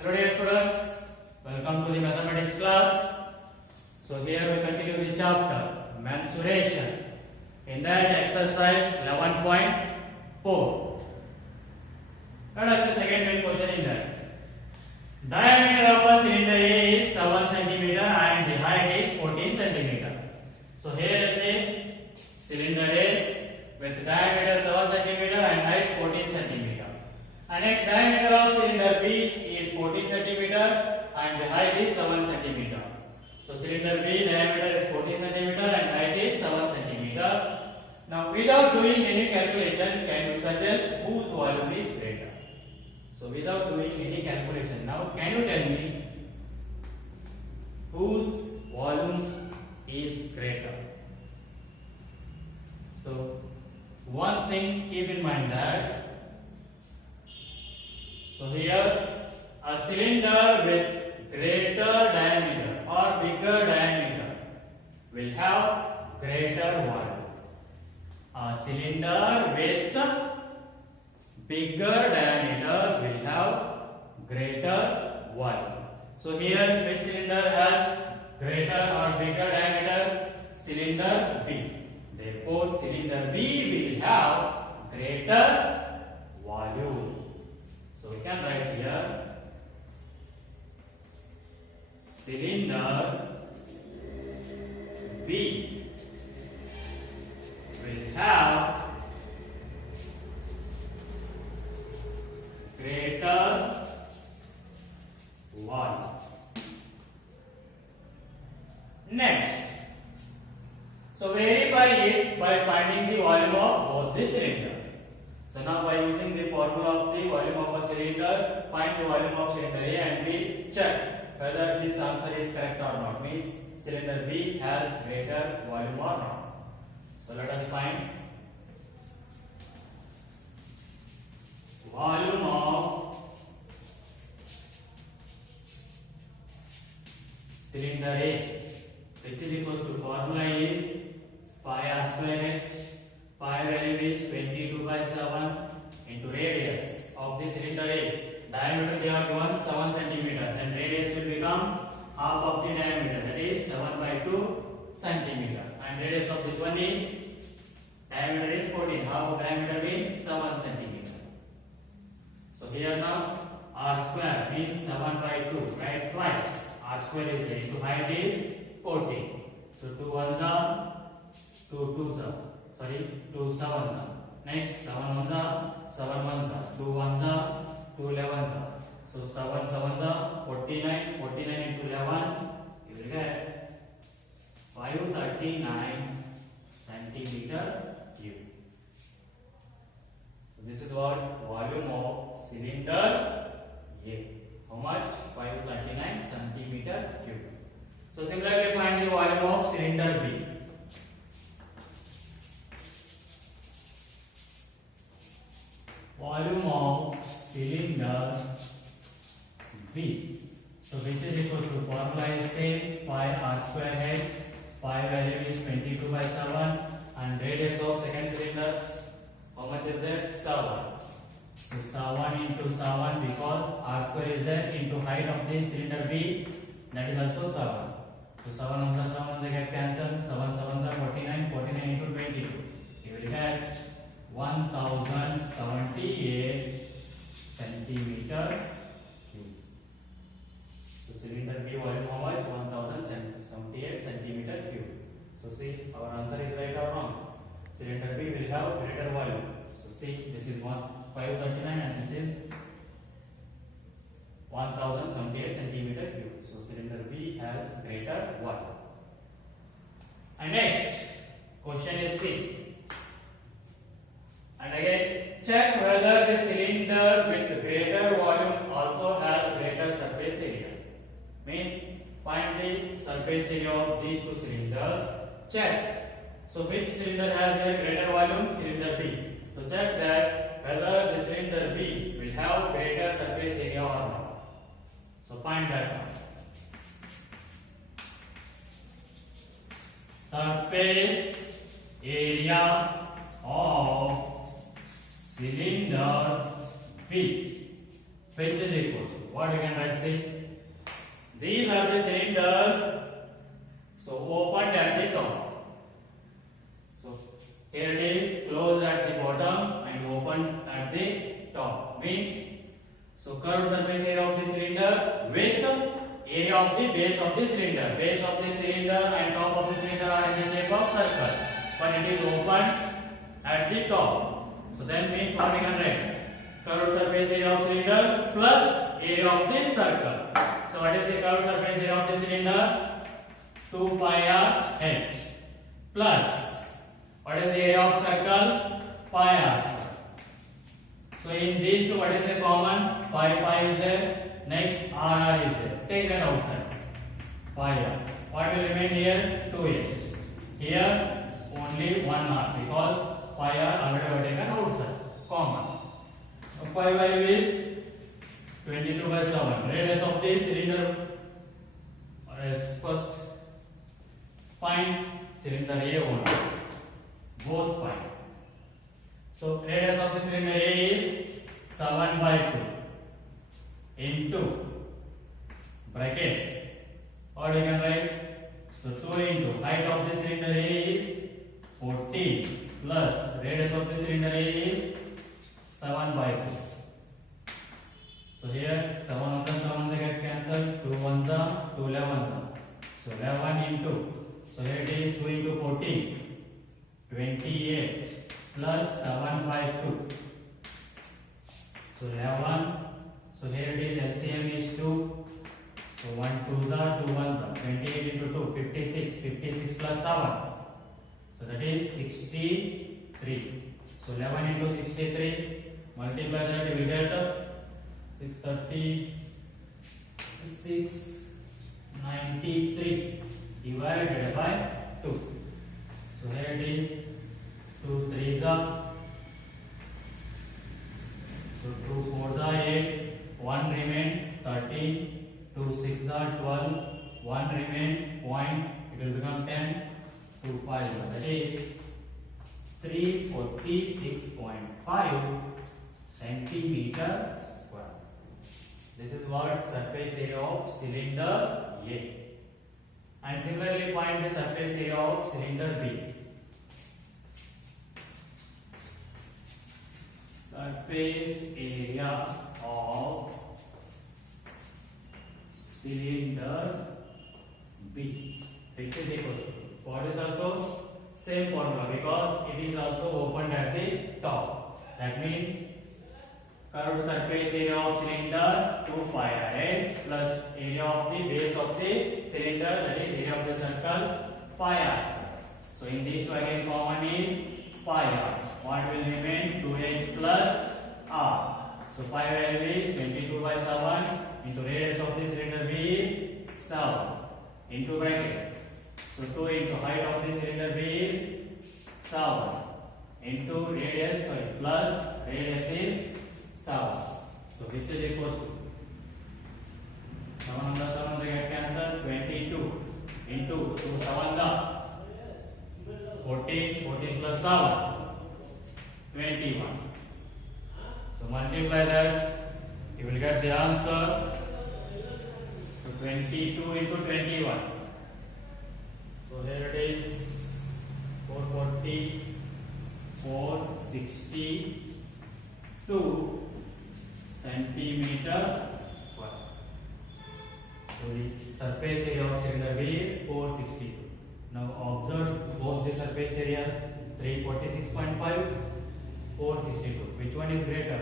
Hello dear students, welcome to the mathematics class. So here we continue the chapter mensuration. In that exercise 11.4. Let us see second main question in that. Diameter of a cylinder is 7 cm and the height is 14 cm. So here is the cylinder A with diameter 7 cm and height 14 cm. And next diameter of cylinder B is 14 cm and the height is 7 cm. So cylinder B diameter is 14 cm and height is 7 cm. Now without doing any calculation, can you suggest whose volume is greater? So without doing any calculation, now can you tell me whose volume is greater? So one thing keep in mind that so here a cylinder with greater diameter or bigger diameter will have greater volume. A cylinder with bigger diameter will have greater volume. So here which cylinder has greater or bigger diameter? Cylinder B. Therefore cylinder B will have greater volume. So we can write here cylinder B will have greater volume. Next, so verify it by finding the volume of both the cylinders. So now by using the formula of the volume of a cylinder, find the volume of cylinder A and B, check whether this answer is correct or not. Means cylinder B has greater volume or not. So let us find volume of cylinder A, which is equals to formula is pi r square h. Pi value is 22 by 7 into radius of the cylinder A. Diameter they are given 7 cm. Then radius will become half of the diameter, that is 7 by 2 cm. And radius of this one is diameter is 14. Half of diameter means 7 cm. So here now r square means 7 by 2. Right twice. R square is 8. To height is 14. So 2 ones are 2 twos are. Sorry, 2 sevens. Next, 7 ones are 7 ones are 2 ones are 2 elevens are. So 7 sevens are 49. 49 into 11, you will get 539 centimeter cube. So this is what volume of cylinder A. How much? 539 centimeter cube. So similarly, find the volume of cylinder B. Volume of cylinder B. So which is equal to formula is same, pi r square h. Pi value is 22 by 7 and radius of second cylinder, how much is that? 7. So 7 into 7 because r square is there into height of the cylinder B, that is also 7. So 7 on the 7 they get cancelled. 7 7 are 49. 49 into 22. You will get 1078 centimeter cube. So cylinder B volume how much? 1078 centimeter cube. So see, our answer is right or wrong? Cylinder B will have greater volume. So see, this is 539 and this is 1078 centimeter cube. So cylinder B has greater volume. And next question is C. And again, check whether the cylinder with greater volume also has greater surface area. Means find the surface area of these two cylinders. Check. So which cylinder has a greater volume? Cylinder B. So check that whether the cylinder B will have greater surface area or not. So find that one. Surface area of cylinder B, which is equal to what we can write? See, these are the cylinders. So opened at the top. So here it is closed at the bottom and opened at the top. Means so curved surface area of the cylinder with area of the base of the cylinder. Base of the cylinder and top of the cylinder are in the shape of circle, but it is opened at the top. So that means what we can write? Curved surface area of cylinder plus area of the circle. So what is the curved surface area of the cylinder? 2 pi r h plus what is the area of circle? Pi r square. So in these two, what is the common? Pi is there. Next r is there. Take that outside. Pi r. What will remain here? 2h. Here only 1 r because pi r already taken outside. Common. So pi value is 22/7. Radius of the cylinder is first. Find cylinder A only. Both find. So radius of the cylinder A is 7/2 into bracket. Or we can write, so 2 into height of the cylinder A is 14 plus radius of the cylinder A is 7/2. So here 7 of the 7 they get cancelled. 2 1s are 2 11s are. So 11 into. So here it is 2 into 14, 28 plus 7/2. So 11. So here it is LCM is 2. So 1 2s are 2 1s are. 28 into 2, 56. 56 plus 7. So that is 63. So 11 into 63. Multiply that, you will get 630, 693 divided by 2. So here it is 2 3s are. So 2 4s are 8. 1 remain 13. 2 6s are 12. 1 remain point. It will become 10. 2 5s are. That is 346.5 centimeter square. This is what surface area of cylinder A. And similarly find the surface area of cylinder B. Surface area of cylinder B. Which is equal to what is also same formula because it is also opened at the top. That means curved surface area of cylinder 2 pi r h plus area of the base of the cylinder, that is area of the circle, pi r square. So in these two again common is pi r. What will remain? 2h plus r. So pi value is 22/7 into radius of the cylinder B is 7 into bracket. So 2 into height of the cylinder B is 7 into radius, plus radius is 7. So which is equals to 7 on the 7 they get cancelled. 22 into 2 7s are 14. 14 plus 7 21. So multiply that, you will get the answer. So 22 into 21. So here it is 440, 462 centimeter square. So the surface area of cylinder B is 462. Now observe both the surface areas, 346.5, 462. Which one is greater?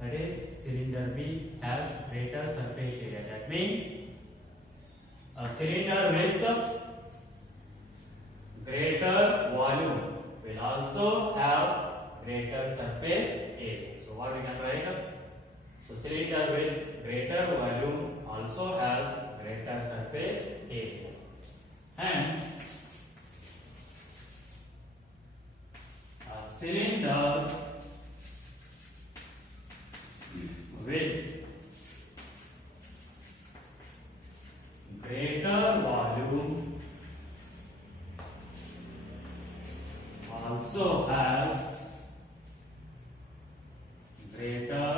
That is cylinder B has greater surface area. That means a cylinder with greater volume will also have greater surface area. So what we can write? So cylinder with greater volume also has greater surface area. Hence, a cylinder with greater volume also has greater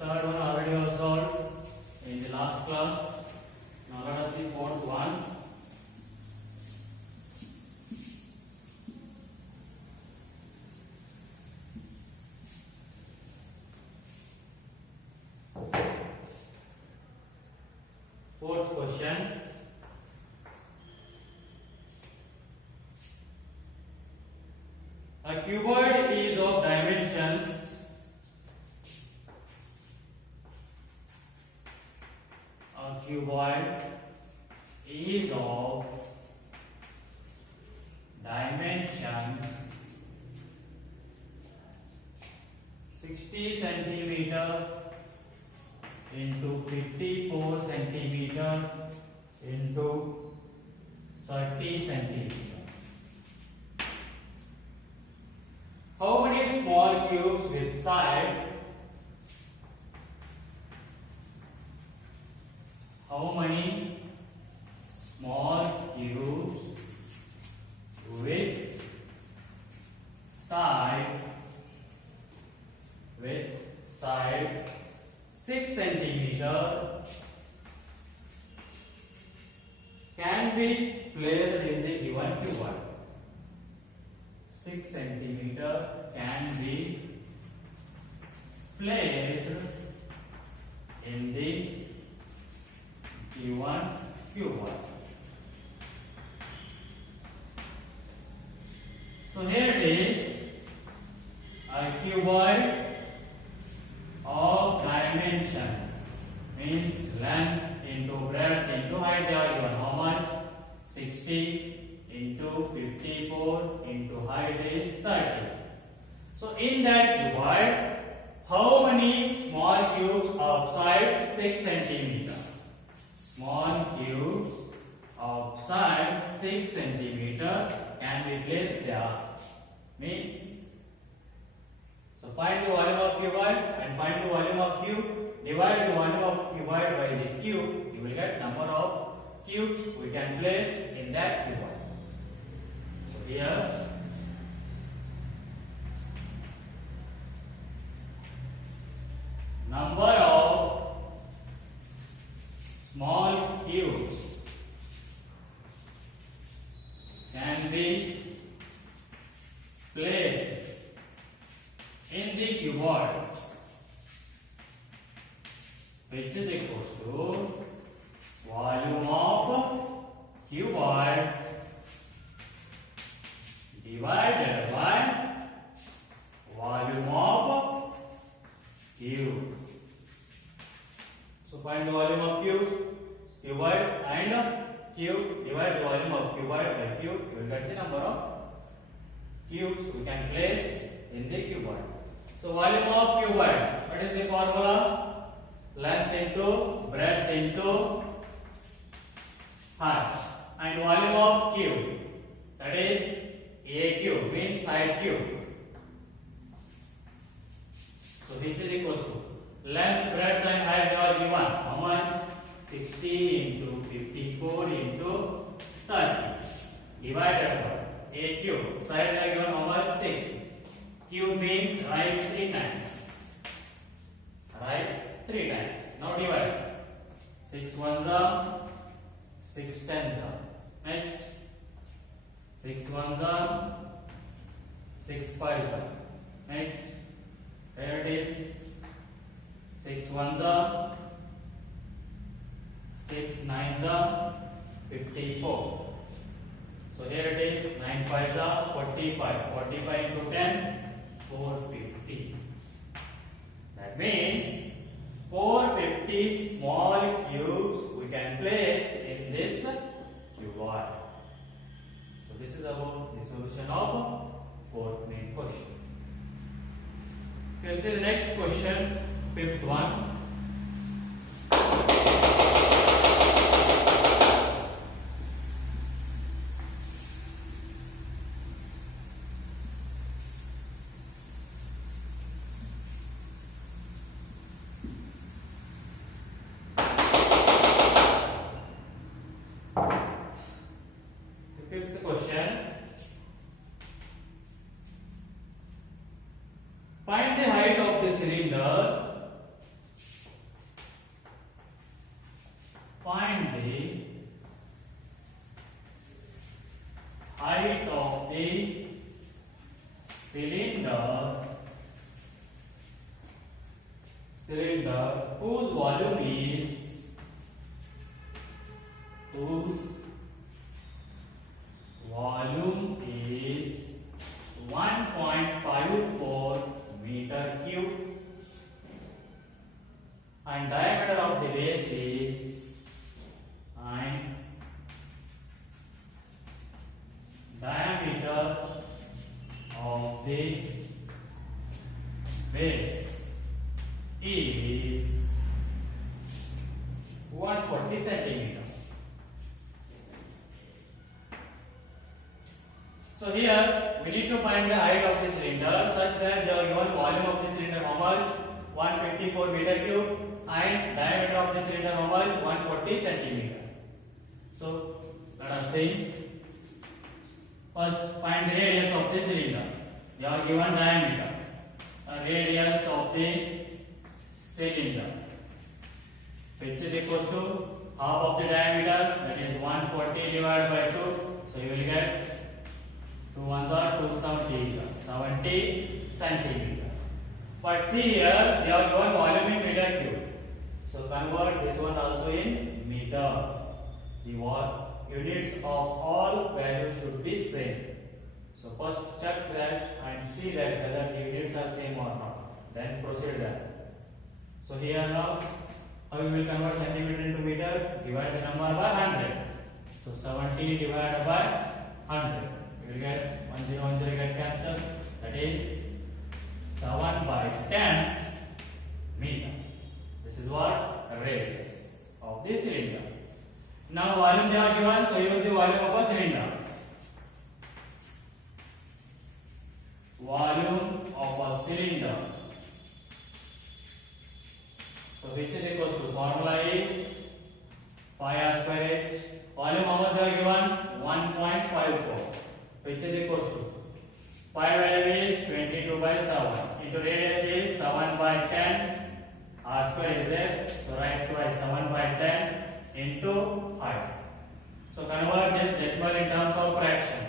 third one already was solved in the last class. Now let us see fourth one. Fourth question. A cuboid is of dimensions. A cuboid is of dimensions 60 centimeter into 54 centimeter into 30 centimeter. How many small cubes with side? How many small cubes with side 6 centimeter can be placed in the given cuboid? 6 centimeter can be placed in the given cuboid. So here it is, a cuboid of dimensions means length into breadth into height. They are given how much? 60 into 54 into height is 30. So in that cuboid, how many small cubes of size 6 centimeter? Small cubes of size 6 centimeter can be placed there. Means, so find the volume of cuboid and find the volume of cube. Divide the volume of cuboid by the cube. You will get number of cubes we can place in that cuboid. So here, number of small cubes can be placed in the cuboid, which is equals to volume of cuboid divided by volume of cube. So find the volume of cuboid and cube, divide the volume of cuboid by cube, you will get the number of cubes we can place in the cuboid. So volume of cuboid, what is the formula? Length into breadth into height. And volume of cube, that is a cube, means side cube. So which is equals to length, breadth and height they are given. How much? 60 into 54 into 30 divided by a cube. Side they are given how much? 6. Cube means write 3 times. Write 3 times. Now divide. 6 ones are 6 tens are. Next. 6 ones are 6 fives are. Next. Here it is. 6 ones are 6 nines are 54. So here it is 9 fives are 45. 45 into 10, 450. That means 450 small cubes we can place in this cuboid. So this is about the solution of fourth main question. Okay, let's see the next question, fifth one. Fifth question. Find the height of the cylinder cylinder whose volume is 1.54 meter cube and diameter of the base is diameter of the base is 140 centimeter. So here we need to find the height of the cylinder such that the given volume of the cylinder how much 154 meter cube and diameter of the cylinder how much 140 centimeter. So let us see. First find the radius of the cylinder. They are given diameter. Radius of the cylinder which is equals to half of the diameter, that is 140 divided by 2. So you will get 2 ones are 70 centimeter. But see here they are given volume in meter cube. So convert this one also in meter. The units of all values should be same. So first check that and see that whether the units are same or not. Then proceed that. So here now how we will convert centimeter into meter? Divide the number by 100. So 70 divided by 100. You will get 1010 get cancelled. That is 7 by 10 meter. This is what radius of the cylinder. Now volume they are given, so use the volume of a cylinder. Volume of a cylinder. So which is equals to formula is pi r square h. Volume how much they are given 1.54, which is equals to pi value is 22 by 7 into radius is 7 by 10. R square is there, so write twice 7 by 10 into height. So convert this decimal in terms of fraction.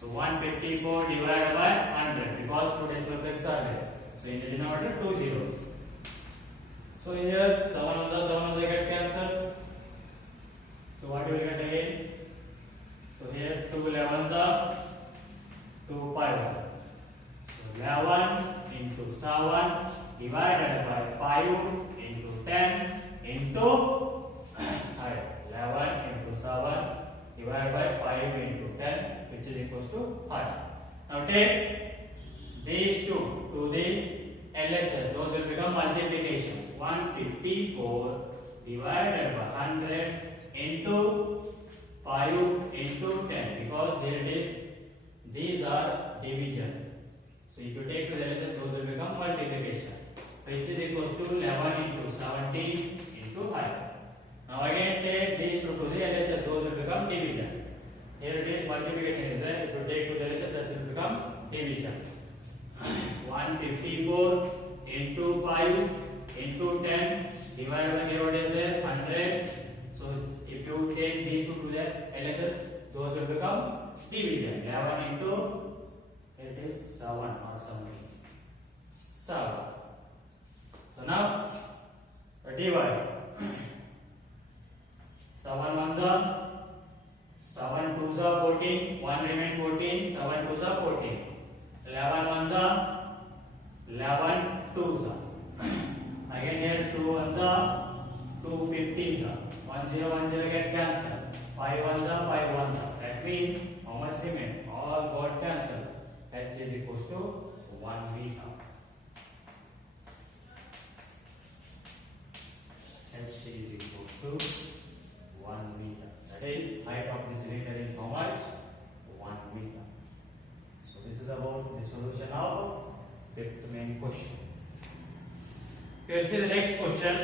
So 154 divided by 100 because 2 decimal places are there. So in the denominator 2 zeros. So here 7 on the get cancelled. So what you will get again? So here 2 11s are 2 5s. So 11 into 7 divided by 5 into 10 into 11 into 7 divided by 5 into 10, which is equals to 5. Now take these two to the LHS, those will become multiplication. 154 divided by 100 into 5 into 10, because these are division. So if you take to the LHS, those will become multiplication, which is equals to 11 into 70 into 5. Now again take these two to the LHS, those will become division. Here it is multiplication is there. If you take to the LHS, that will become division. 154 into 5 into 10 divided by here what is there 100. So if you take these two to the LHS, those will become division. 11 into it is 7 or something 7. So now divide. 7 ones are 7 twos are 14, 1 remain 14, 7 twos are 14. 11 ones are 11 twos are. Again here 2 ones are 2 50s are. 1 0 1 0 get cancelled. 5 ones are 5 ones are. That means how much remain? All got cancelled. H is equals to 1 meter. H is equals to 1 meter. That is height of the cylinder is how much? 1 meter. So this is about the solution of fifth main question. Okay, let's see the next question.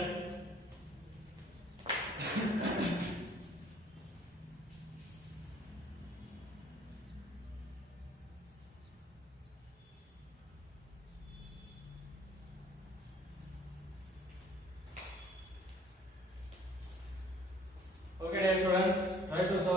Okay, dear students, try to solve